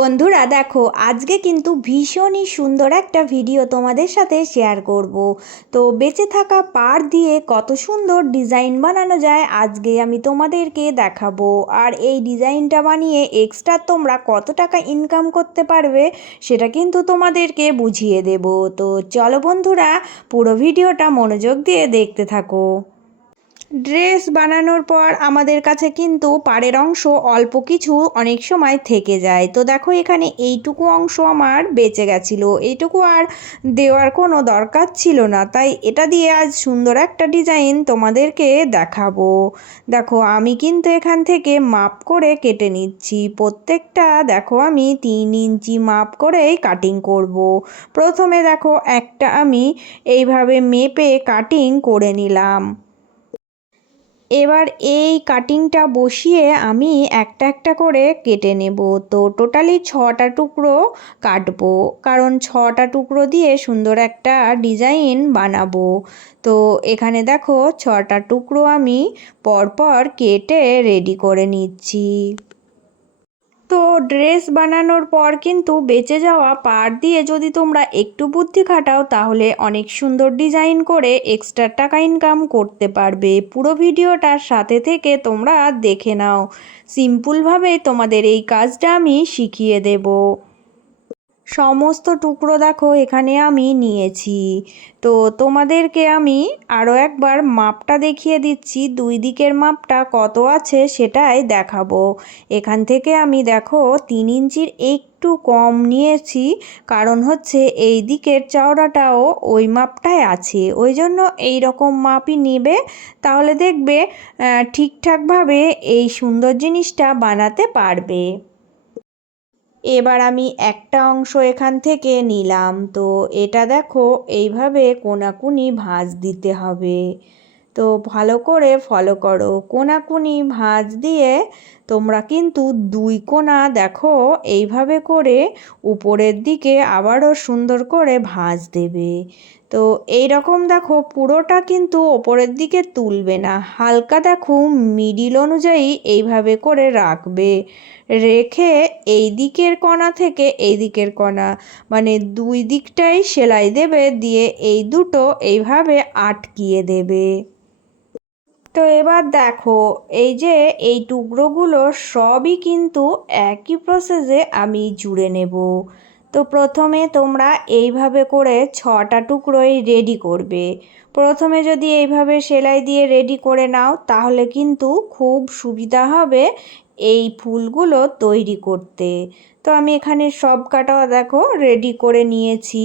বন্ধুরা দেখো, আজকে কিন্তু ভীষণই সুন্দর একটা ভিডিও তোমাদের সাথে শেয়ার করব। তো বেঁচে থাকা পাড় দিয়ে কত সুন্দর ডিজাইন বানানো যায় আজকে আমি তোমাদেরকে দেখাবো। আর এই ডিজাইনটা বানিয়ে এক্সট্রা তোমরা কত টাকা ইনকাম করতে পারবে সেটা কিন্তু তোমাদেরকে বুঝিয়ে দেব। তো চলো বন্ধুরা, পুরো ভিডিওটা মনোযোগ দিয়ে দেখতে থাকো। ড্রেস বানানোর পর আমাদের কাছে কিন্তু পাড়ের অংশ অল্প কিছু অনেক সময় থেকে যায়। তো দেখো, এখানে এইটুকু অংশ আমার বেঁচে গেছিলো, এইটুকু আর দেওয়ার কোনো দরকার ছিল না, তাই এটা দিয়ে আজ সুন্দর একটা ডিজাইন তোমাদেরকে দেখাবো। দেখো, আমি কিন্তু এখান থেকে মাপ করে কেটে নিচ্ছি প্রত্যেকটা। দেখো, আমি 3 ইঞ্চি মাপ করেই কাটিং করব। প্রথমে দেখো, একটা আমি এইভাবে মেপে কাটিং করে নিলাম। এবার এই কাটিংটা বসিয়ে আমি একটা একটা করে কেটে নেব। তো টোটালি 6টা টুকরো কাটবো, কারণ 6টা টুকরো দিয়ে সুন্দর একটা ডিজাইন বানাবো। তো এখানে দেখো, 6টা টুকরো আমি পরপর কেটে রেডি করে নিচ্ছি। তো ড্রেস বানানোর পর কিন্তু বেঁচে যাওয়া পাড় দিয়ে যদি তোমরা একটু বুদ্ধি খাটাও তাহলে অনেক সুন্দর ডিজাইন করে এক্সট্রা টাকা ইনকাম করতে পারবে। পুরো ভিডিওটার সাথে থেকে তোমরা দেখে নাও, সিম্পলভাবে তোমাদের এই কাজটা আমি শিখিয়ে দেব। সমস্ত টুকরো দেখো এখানে আমি নিয়েছি। তো তোমাদেরকে আমি আরও একবার মাপটা দেখিয়ে দিচ্ছি, দুই দিকের মাপটা কত আছে সেটাই দেখাবো। এখান থেকে আমি দেখো 3 ইঞ্চির একটু কম নিয়েছি, কারণ হচ্ছে এই দিকের চওড়াটাও ওই মাপটাই আছে, ওই জন্য এই রকম মাপই নেবে, তাহলে দেখবে ঠিকঠাকভাবে এই সুন্দর জিনিসটা বানাতে পারবে। এবার আমি একটা অংশ এখান থেকে নিলাম। তো এটা দেখো, এইভাবে কোনাকুনি ভাঁজ দিতে হবে। তো ভালো করে ফলো করো, কোনাকুনি ভাঁজ দিয়ে তোমরা কিন্তু 2 কোনা দেখো এইভাবে করে উপরের দিকে আবারও সুন্দর করে ভাঁজ দেবে। তো এই রকম দেখো, পুরোটা কিন্তু ওপরের দিকে তুলবে না, হালকা দেখো মিডিল অনুযায়ী এইভাবে করে রাখবে। রেখে এই দিকের কোণা থেকে এই দিকের কোণা, মানে দুই দিকটাই সেলাই দেবে, দিয়ে এই দুটো এইভাবে আটকিয়ে দেবে। তো এবার দেখো, এই যে এই টুকরোগুলো সবই কিন্তু একই প্রসেসে আমি জুড়ে নেব। তো প্রথমে তোমরা এইভাবে করে 6টা টুকরোই রেডি করবে। প্রথমে যদি এইভাবে সেলাই দিয়ে রেডি করে নাও তাহলে কিন্তু খুব সুবিধা হবে এই ফুলগুলো তৈরি করতে। তো আমি এখানে সব কাটা দেখো রেডি করে নিয়েছি।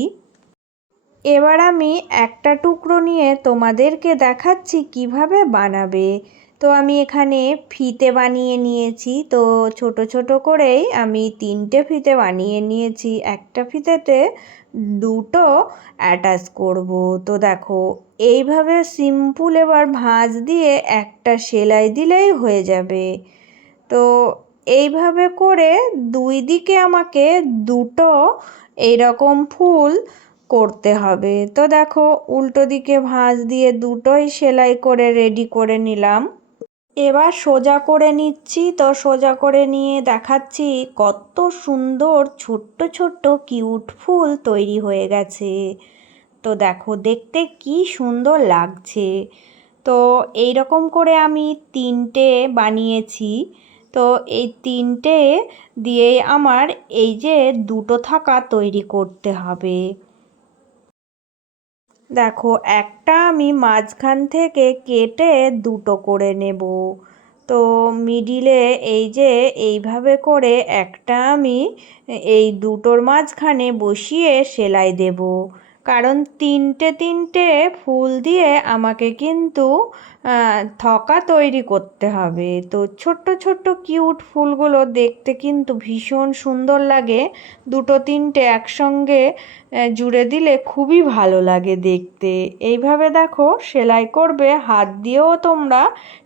এবার আমি একটা টুকরো নিয়ে তোমাদেরকে দেখাচ্ছি কিভাবে বানাবে। তো আমি এখানে ফিতে বানিয়ে নিয়েছি। তো ছোট ছোট করেই আমি 3টে ফিতে বানিয়ে নিয়েছি, একটা ফিতেতে দুটো অ্যাটাচ করব। তো দেখো, এইভাবে সিম্পল এবার ভাঁজ দিয়ে একটা সেলাই দিলেই হয়ে যাবে। তো এইভাবে করে দুই দিকে আমাকে দুটো এইরকম ফুল করতে হবে। তো দেখো, উল্টো দিকে ভাঁজ দিয়ে দুটোই সেলাই করে রেডি করে নিলাম। এবার সোজা করে নিচ্ছি। তো সোজা করে নিয়ে দেখাচ্ছি কত সুন্দর ছোট্ট ছোট্ট কিউট ফুল তৈরি হয়ে গেছে। তো দেখো, দেখতে কি সুন্দর লাগছে। তো এই রকম করে আমি 3টে বানিয়েছি। তো এই 3টে দিয়ে আমার এই যে দুটো থাকা তৈরি করতে হবে। দেখো, একটা আমি মাঝখান থেকে কেটে দুটো করে নেব। তো মিডিলে এই যে এইভাবে করে একটা আমি এই দুটোর মাঝখানে বসিয়ে সেলাই দেব, কারণ 3টে 3টে ফুল দিয়ে আমাকে কিন্তু থকা তৈরি করতে হবে। তো ছোট্ট ছোট্ট কিউট ফুলগুলো দেখতে কিন্তু ভীষণ সুন্দর লাগে, দুটো 3টে একসঙ্গে জুড়ে দিলে খুবই ভালো লাগে দেখতে। এইভাবে দেখো সেলাই করবে, হাত দিয়েও তোমরা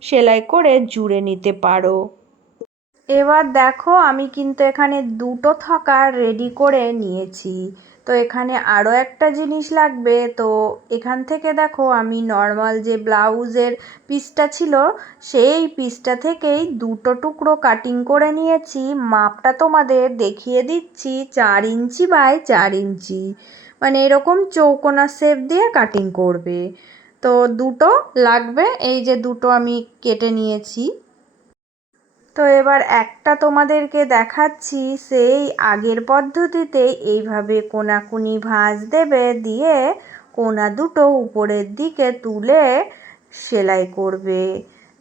সেলাই করে জুড়ে নিতে পারো। এবার দেখো, আমি কিন্তু এখানে দুটো থাকা রেডি করে নিয়েছি। তো তো এখানে আরও একটা জিনিস লাগবে। তো এখান থেকে দেখো আমি নর্মাল যে ব্লাউজের পিসটা ছিল সেই পিসটা থেকেই দুটো টুকরো কাটিং করে নিয়েছি। মাপটা তোমাদের দেখিয়ে দিচ্ছি, 4 ইঞ্চি বাই 4 ইঞ্চি, মানে এরকম চৌকোনা শেপ দিয়ে কাটিং করবে। তো দুটো লাগবে, এই যে দুটো আমি কেটে নিয়েছি। তো এবার একটা তোমাদেরকে দেখাচ্ছি, সেই আগের পদ্ধতিতে এইভাবে কোনাকুনি ভাঁজ দেবে, দিয়ে কোনা দুটো উপরের দিকে তুলে সেলাই করবে।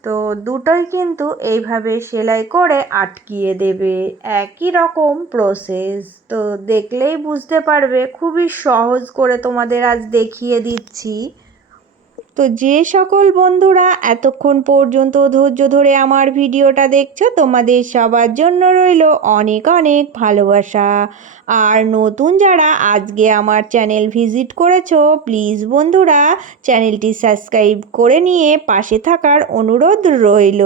তো দুটোই কিন্তু এইভাবে সেলাই করে আটকিয়ে দেবে, একই রকম প্রসেস। তো দেখলেই বুঝতে পারবে, খুবই সহজ করে তোমাদের আজ দেখিয়ে দিচ্ছি। তো যে সকল বন্ধুরা এতক্ষণ পর্যন্ত ধৈর্য ধরে আমার ভিডিওটা দেখছো, তোমাদের সবার জন্য রইল অনেক অনেক ভালোবাসা। আর নতুন যারা আজকে আমার চ্যানেল ভিজিট করেছো, প্লিজ বন্ধুরা চ্যানেলটি সাবস্ক্রাইব করে নিয়ে পাশে থাকার অনুরোধ রইল।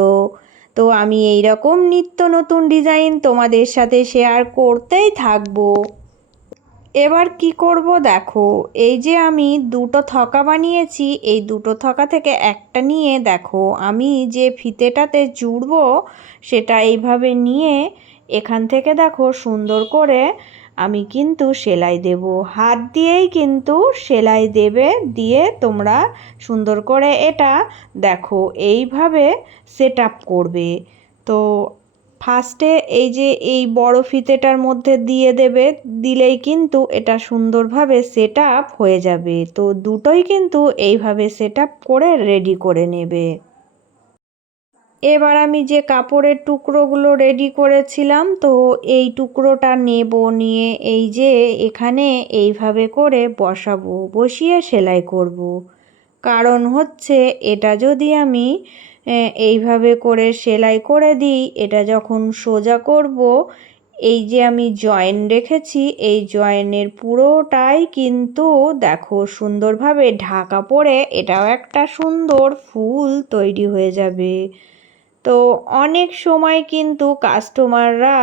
তো আমি এই রকম নিত্য নতুন ডিজাইন তোমাদের সাথে শেয়ার করতেই থাকবো। এবার কি করব দেখো, এই যে আমি দুটো থকা বানিয়েছি, এই দুটো থকা থেকে একটা নিয়ে দেখো আমি যে ফিতেটাতে জুড়বো সেটা এইভাবে নিয়ে এখান থেকে দেখো সুন্দর করে আমি কিন্তু সেলাই দেব, হাত দিয়েই কিন্তু সেলাই দেবে। দিয়ে তোমরা সুন্দর করে এটা দেখো এইভাবে সেট আপ করবে। তো ফার্স্টে এই যে এই বড় ফিতেটার মধ্যে দিয়ে দেবে, দিলেই কিন্তু এটা সুন্দরভাবে সেট আপ হয়ে যাবে। তো দুটোই কিন্তু এইভাবে সেট আপ করে রেডি করে নেবে। এবার আমি যে কাপড়ের টুকরোগুলো রেডি করেছিলাম, তো এই টুকরোটা নেব, নিয়ে এই যে এখানে এইভাবে করে বসাবো, বসিয়ে সেলাই করব। কারণ হচ্ছে এটা যদি আমি এইভাবে করে সেলাই করে দিই, এটা যখন সোজা করব, এই যে আমি জয়েন রেখেছি এই জয়েনের পুরোটাই কিন্তু দেখো সুন্দরভাবে ঢাকা পড়ে এটাও একটা সুন্দর ফুল তৈরি হয়ে যাবে। তো অনেক সময় কিন্তু কাস্টমাররা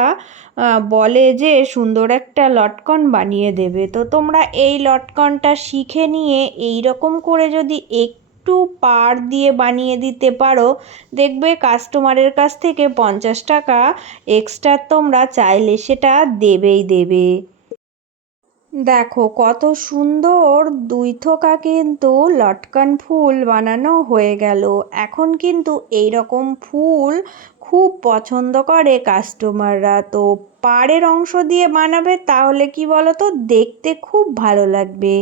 বলে যে সুন্দর একটা লটকন বানিয়ে দেবে। তো তোমরা এই লটকনটা শিখে নিয়ে এই রকম করে যদি একটু পাড় দিয়ে বানিয়ে দিতে পারো, দেখবে কাস্টমারের কাছ থেকে 50 টাকা এক্সট্রা তোমরা চাইলে সেটা দেবেই দেবে। দেখো কত সুন্দর দুই থোকা কিন্তু লটকন ফুল বানানো হয়ে গেল। এখন কিন্তু এই রকম ফুল খুব পছন্দ করে কাস্টমাররা। তো পাড়ের অংশ দিয়ে বানাবে, তাহলে কি বলো তো, দেখতে খুব ভালো লাগবে।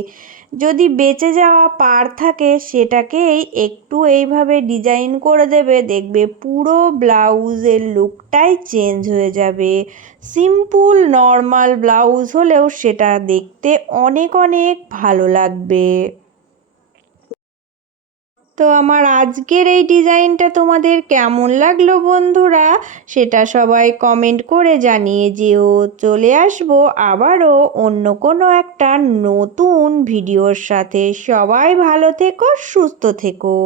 যদি বেঁচে যাওয়া পাড় থাকে সেটাকেই একটু এইভাবে ডিজাইন করে দেবে, দেখবে পুরো ব্লাউজের লুকটাই চেঞ্জ হয়ে যাবে। সিম্পল নর্মাল ব্লাউজ হলেও সেটা দেখতে অনেক অনেক ভালো লাগবে। তো আমার আজকের এই ডিজাইনটা তোমাদের কেমন লাগলো বন্ধুরা, সেটা সবাই কমেন্ট করে জানিয়ে যেও। চলে আসবো আবারও অন্য কোনো একটা নতুন ভিডিওর সাথে। সবাই ভালো থেকো, সুস্থ থেকো।